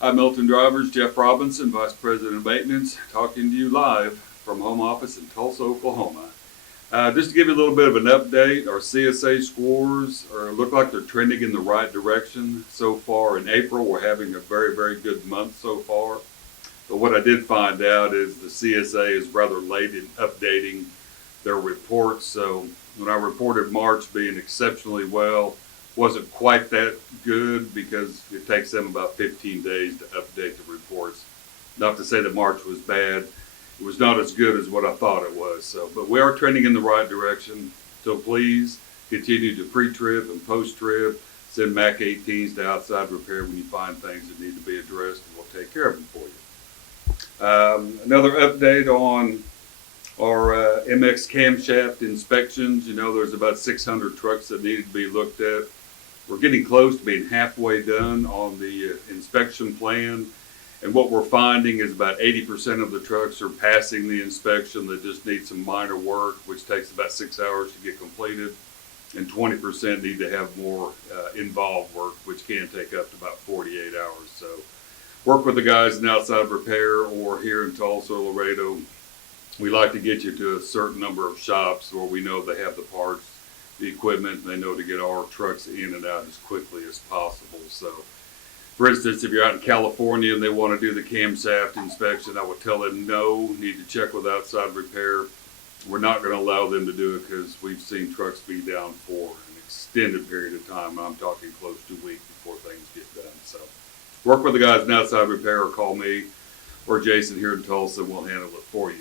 Hi, Milton Drivers. Jeff Robinson, Vice President of Maintenance, talking to you live from home office in Tulsa, Oklahoma. Just to give you a little bit of an update, our CSA scores look like they're trending in the right direction so far. In April, we're having a very, very good month so far. But what I did find out is the CSA is rather late in updating their reports. So when I reported March being exceptionally well, wasn't quite that good because it takes them about 15 days to update the reports. Not to say that March was bad. It was not as good as what I thought it was. So, but we are trending in the right direction. So please continue to pre-trib and post-trib. Send Mac 18s to outside repair when you find things that need to be addressed, and we'll take care of them for you. Another update on our MX camshaft inspections. You know, there's about 600 trucks that needed to be looked at. We're getting close to being halfway done on the inspection plan. And what we're finding is about 80% of the trucks are passing the inspection. They just need some minor work, which takes about 6 hours to get completed. And 20% need to have more involved work, which can take up to about 48 hours. So work with the guys in outside repair or here in Tulsa, Laredo. We like to get you to a certain number of shops where we know they have the parts, the equipment, and they know to get our trucks in and out as quickly as possible. So, for instance, if you're out in California and they want to do the camshaft inspection, I would tell them no, need to check with outside repair. We're not going to allow them to do it because we've seen trucks be down for an extended period of time. I'm talking close to a week before things get done. So, work with the guys in outside repair or call me or Jason here in Tulsa, and we'll handle it for you.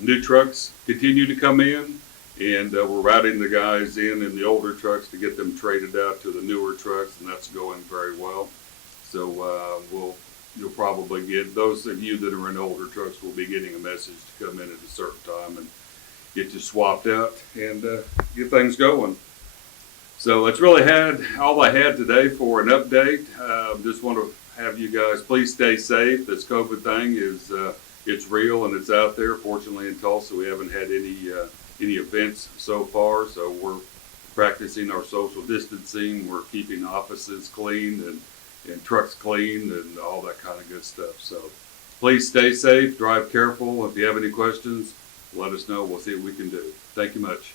New trucks continue to come in, and we're routing the guys in the older trucks to get them traded out to the newer trucks, and that's going very well. So you'll probably get, those of you that are in older trucks will be getting a message to come in at a certain time and get you swapped out and get things going. So that's really all I had today for an update. Just want to have you guys please stay safe. This COVID thing is it's real and it's out there. Fortunately, in Tulsa, we haven't had any events so far, so we're practicing our social distancing. We're keeping offices clean and trucks clean and all that kind of good stuff. So please stay safe, drive careful. If you have any questions, let us know. We'll see what we can do. Thank you much.